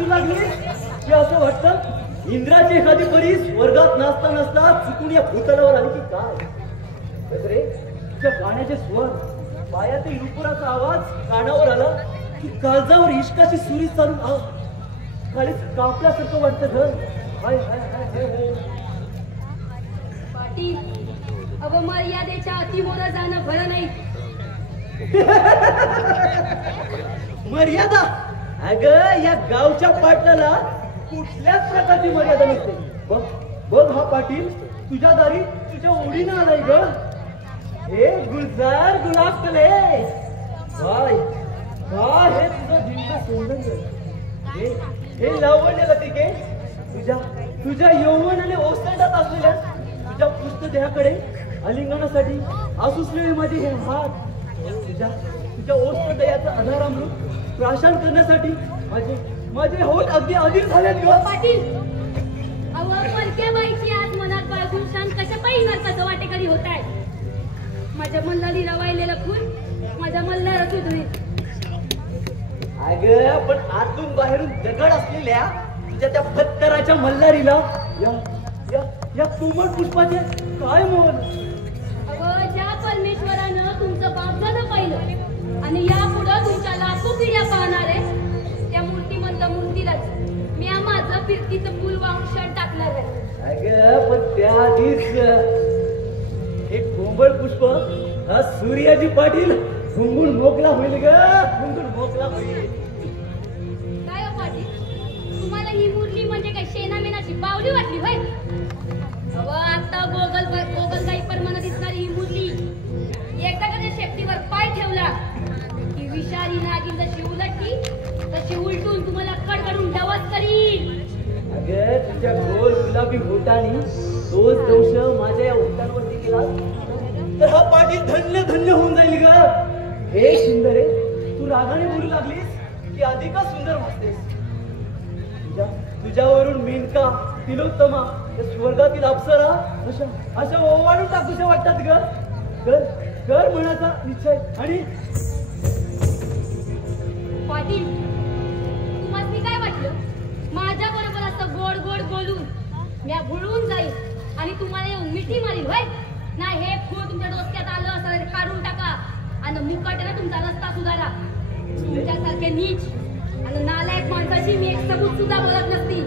नाचू लागली की असं वाटतं इंद्राची एखादी परी स्वर्गात नाचता नसता चुकून या भूतलावर आली की काय रे. तुझ्या गाण्याचे स्वर, पायातील रुपुराचा आवाज कानावर आला की काळजावर इश्काची सुरी चालून खाली कापल्यासारखं वाटतं घर. हाय हाय हाय हाय. पाटील, अवमर्यादेच्या अतिमोरा जाणं बरं नाही. मर्यादा? अगं या गावच्या पाटलाला कुठल्याच प्रकारची मर्यादा नसते. बघ बघ हा पाटील तुझ्या दारी तुझ्या ओढीनं आलाय ग. हे गुलजार गुलाब कले काय काय हे तुझं दिंड सौंदर्य, हे लावण्याला तिके तुझ्या तुझ्या यौवनाने ओसंडत असलेल्या तुझ्या पुष्टदेहाकडे आलिंगनासाठी आसुसलेले माझे हे हात, तुझ्या तुझ्या ओष्ठदयाचा आधारामृत प्राशन करण्यासाठी माझे माझे होठ अगदी अधीर झालेत ग. पाटील, अव परक्या बाईची आज मनात बाळगून शान कशा पायी नरकाचं वाटेकरी होत आहे. माझ्या मल्हारी रवायलेलं फुल माझ्या मल्हार सुधरी. अगं पण आतून बाहेरून दगड असलेल्या तुझ्या त्या पत्तराच्या मल्हारीला या या या कोमल पुष्पाचे काय मोल. अव ज्या परमेश्वरानं तुमचं बाप झालं पाहिलं आणि यापुढं तुमच्या लाखो पिढ्या पाहणार आहे त्या मूर्तिमंत मूर्तीलाच मी माझं फिरतीचं फुल वाहून क्षण टाकणार आहे. अगं पण त्या आधीच हे कोंबड पुष्प हा सूर्याजी पाटील घुंगून मोकला होईल ग. घुंगून मोकला होईल. काय हो पाटील, तुम्हाला ही मुरली म्हणजे काय शेणामेनाची बावली वाटली होय. अव आता गोगलगाई परमाने दिसणारी ही मुरली एखाद्या शेपटीवर पाय ठेवला की विषारी नागिन जशी उलटली तशी उलटून तुम्हाला कडकडून डवस करीन. अगं तुझ्या गोल गुलाबी होटानी तोच दोष माझ्या या उंटांवरती केला तर हा पाटील धन्य धन्य होऊन जाईल ग. हे सुंदरे, तू रागाने बोलू लागलीस की अधिकच सुंदर वाटतेस. तुझ्यावरून मेनका तिलोत्तमा या स्वर्गातील अप्सरा अशा अशा ओवाळून टाकूशा वाटतात ग. कर कर मनाचा निश्चय. आणि पाटील, तुम्हाला काय वाटलं माझ्या बरोबर असं गोड गोड बोलून मी भुळून जाईल आणि तुम्हाला येऊन मिठी मारील होय. नाही, हे फूल तुमच्या डोक्यात आलं असं काढून टाका आणि मुकाट्याला तुमचा रस्ता सुधारा. तुमच्यासारखे नीच आणि नालायक माणसाशी मी एक सबूत सुद्धा बोलत नसती.